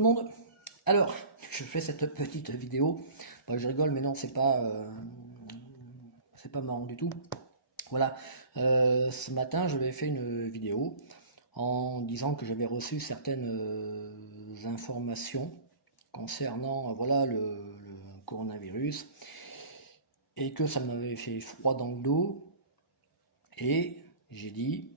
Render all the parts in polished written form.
le monde. Alors, je fais cette petite vidéo. Bon, je rigole, mais non, c'est pas marrant du tout. Voilà, ce matin, j'avais fait une vidéo en disant que j'avais reçu certaines informations concernant voilà, le coronavirus et que ça m'avait fait froid dans le dos. Et j'ai dit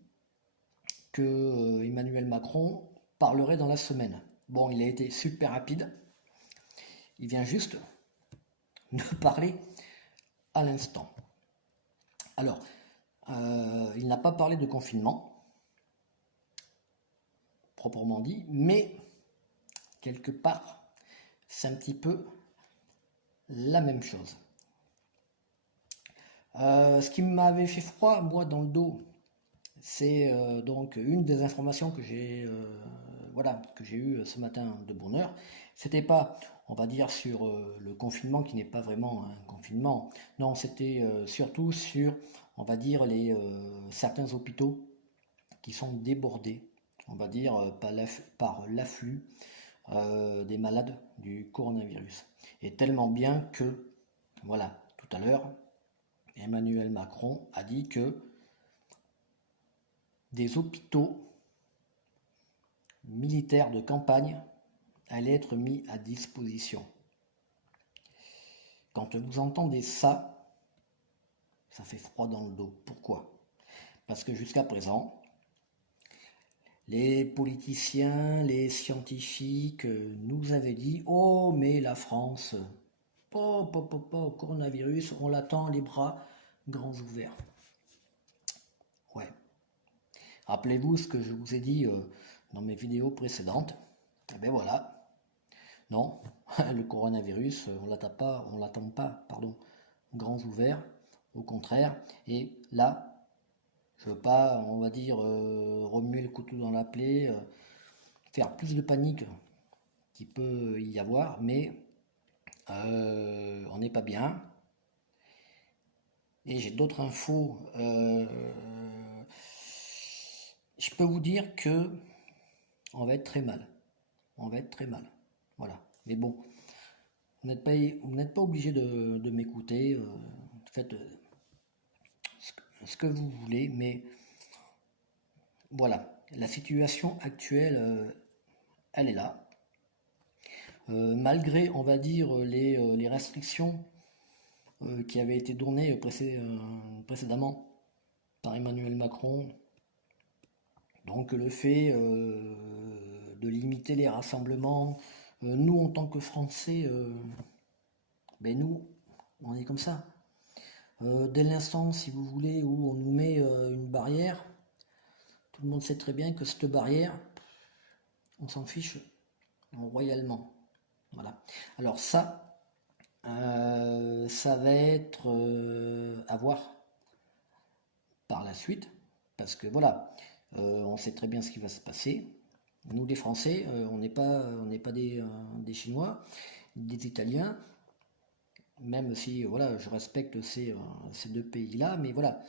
que Emmanuel Macron parlerait dans la semaine. Bon, il a été super rapide. Il vient juste de parler à l'instant. Alors, il n'a pas parlé de confinement, proprement dit, mais quelque part, c'est un petit peu la même chose. Ce qui m'avait fait froid, moi, dans le dos, c'est donc une des informations que j'ai eues ce matin de bonne heure. C'était pas, on va dire, sur le confinement qui n'est pas vraiment un confinement. Non, c'était surtout sur, on va dire, certains hôpitaux qui sont débordés, on va dire, par l'afflux des malades du coronavirus. Et tellement bien que, voilà, tout à l'heure, Emmanuel Macron a dit que des hôpitaux militaires de campagne allaient être mis à disposition. Quand vous entendez ça, ça fait froid dans le dos. Pourquoi? Parce que jusqu'à présent, les politiciens, les scientifiques nous avaient dit « Oh, mais la France, coronavirus, on l'attend les bras grands ouverts. » Ouais. Rappelez-vous ce que je vous ai dit dans mes vidéos précédentes. Eh bien voilà. Non, le coronavirus, on l'attend pas, grands ouverts. Au contraire. Et là, je veux pas, on va dire, remuer le couteau dans la plaie, faire plus de panique qu'il peut y avoir, mais on n'est pas bien. Et j'ai d'autres infos. Je peux vous dire que on va être très mal. On va être très mal. Voilà. Mais bon, vous n'êtes pas obligé de m'écouter. Faites ce que vous voulez, mais voilà. La situation actuelle, elle est là. Malgré, on va dire, les restrictions qui avaient été données précédemment par Emmanuel Macron, donc le fait de limiter les rassemblements, nous en tant que Français, ben nous, on est comme ça. Dès l'instant, si vous voulez, où on nous met une barrière, tout le monde sait très bien que cette barrière, on s'en fiche royalement. Voilà. Alors ça va être à voir par la suite, parce que voilà, on sait très bien ce qui va se passer. Nous les Français, on n'est pas des Chinois, des Italiens, même si voilà, je respecte ces deux pays-là, mais voilà,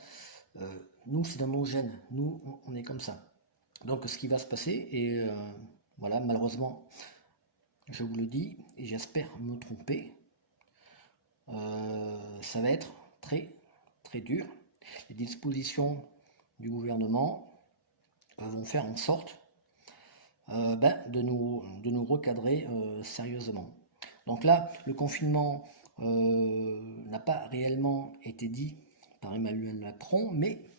nous c'est dans nos gènes, nous on est comme ça. Donc ce qui va se passer, et voilà, malheureusement, je vous le dis, et j'espère me tromper, ça va être très très dur. Les dispositions du gouvernement vont faire en sorte de nous recadrer sérieusement. Donc là, le confinement n'a pas réellement été dit par Emmanuel Macron, mais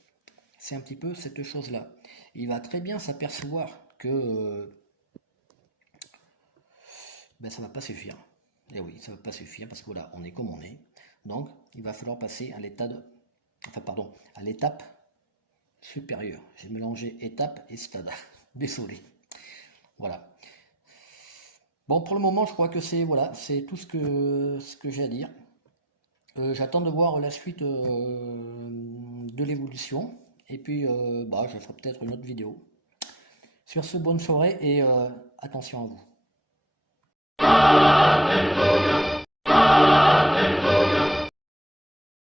c'est un petit peu cette chose-là. Il va très bien s'apercevoir que ça ne va pas suffire. Et oui, ça ne va pas suffire parce que voilà, on est comme on est. Donc, il va falloir passer à l'étape supérieure. J'ai mélangé étape et stade. Désolé. Voilà. Bon, pour le moment, je crois que c'est tout ce que j'ai à dire. J'attends de voir la suite de l'évolution. Et puis, je ferai peut-être une autre vidéo. Sur ce, bonne soirée et attention à vous.